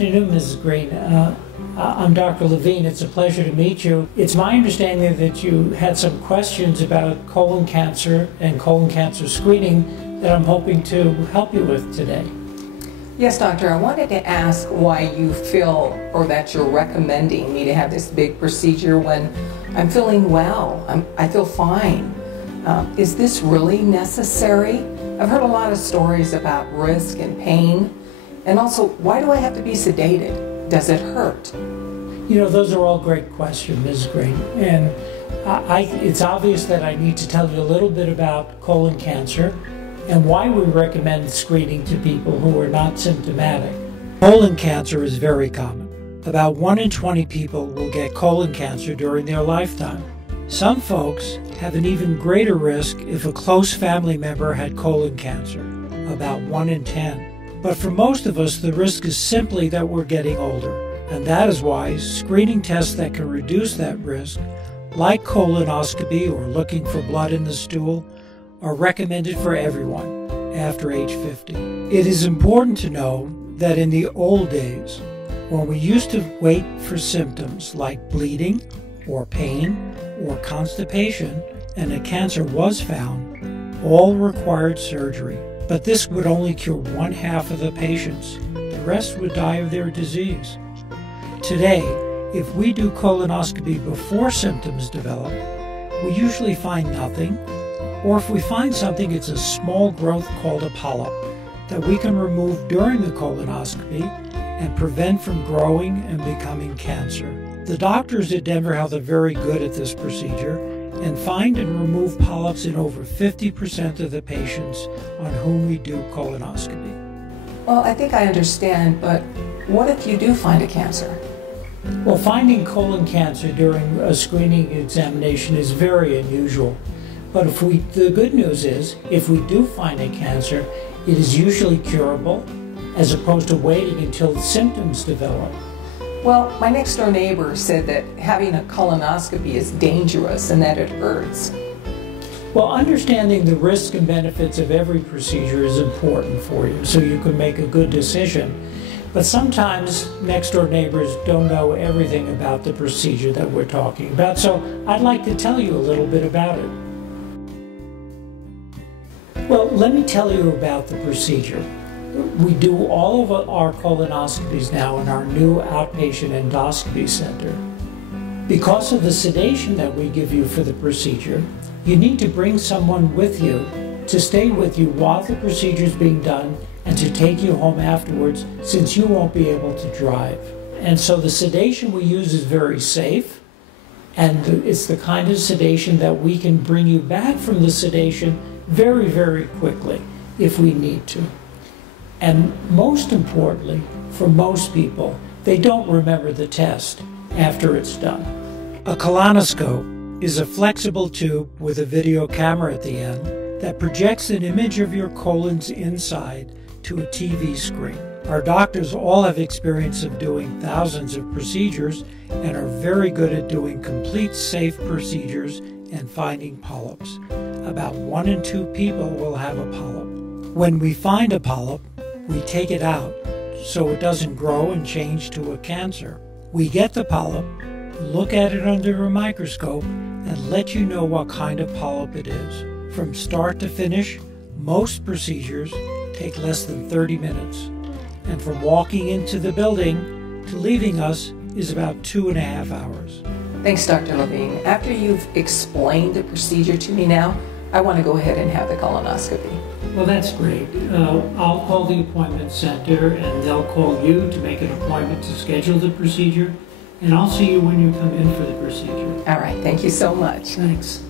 afternoon, Mrs. Green. I'm Dr. Levine. It's a pleasure to meet you. It's my understanding that you had some questions about colon cancer and colon cancer screening that I'm hoping to help you with today. Yes, doctor. I wanted to ask why you feel or that you're recommending me to have this big procedure when I'm feeling well. I feel fine. Is this really necessary? I've heard a lot of stories about risk and pain. And also, why do I have to be sedated? Does it hurt? You know, those are all great questions, Ms. Green. And it's obvious that I need to tell you a little bit about colon cancer and why we recommend screening to people who are not symptomatic. Colon cancer is very common. About 1 in 20 people will get colon cancer during their lifetime. Some folks have an even greater risk if a close family member had colon cancer, about 1 in 10. But for most of us, the risk is simply that we're getting older. And that is why screening tests that can reduce that risk, like colonoscopy or looking for blood in the stool, are recommended for everyone after age 50. It is important to know that in the old days, when we used to wait for symptoms like bleeding or pain or constipation and a cancer was found, all required surgery. But this would only cure 1/2 of the patients. The rest would die of their disease. Today, if we do colonoscopy before symptoms develop, we usually find nothing, or if we find something, it's a small growth called a polyp that we can remove during the colonoscopy and prevent from growing and becoming cancer. The doctors at Denver Health are very good at this procedure and find and remove polyps in over 50% of the patients on whom we do colonoscopy. Well, I think I understand, but what if you do find a cancer? Well, finding colon cancer during a screening examination is very unusual. But the good news is, if we do find a cancer, it is usually curable, as opposed to waiting until the symptoms develop. Well, my next door neighbor said that having a colonoscopy is dangerous and that it hurts. Well, understanding the risks and benefits of every procedure is important for you so you can make a good decision. But sometimes next door neighbors don't know everything about the procedure that we're talking about, so I'd like to tell you a little bit about it. Well, let me tell you about the procedure. We do all of our colonoscopies now in our new outpatient endoscopy center. Because of the sedation that we give you for the procedure, you need to bring someone with you to stay with you while the procedure is being done and to take you home afterwards, since you won't be able to drive. And so the sedation we use is very safe, and it's the kind of sedation that we can bring you back from the sedation very, very quickly if we need to. And most importantly, for most people, they don't remember the test after it's done. A colonoscope is a flexible tube with a video camera at the end that projects an image of your colon's inside to a TV screen. Our doctors all have experience of doing thousands of procedures and are very good at doing complete safe procedures and finding polyps. About 1 in 2 people will have a polyp. When we find a polyp, we take it out so it doesn't grow and change to a cancer. We get the polyp, look at it under a microscope, and let you know what kind of polyp it is. From start to finish, most procedures take less than 30 minutes. And from walking into the building to leaving us is about 2.5 hours. Thanks, Dr. Levine. After you've explained the procedure to me now, I want to go ahead and have the colonoscopy. Well, that's great. I'll call the appointment center and they'll call you to make an appointment to schedule the procedure, and I'll see you when you come in for the procedure. All right, thank you so much. Thanks.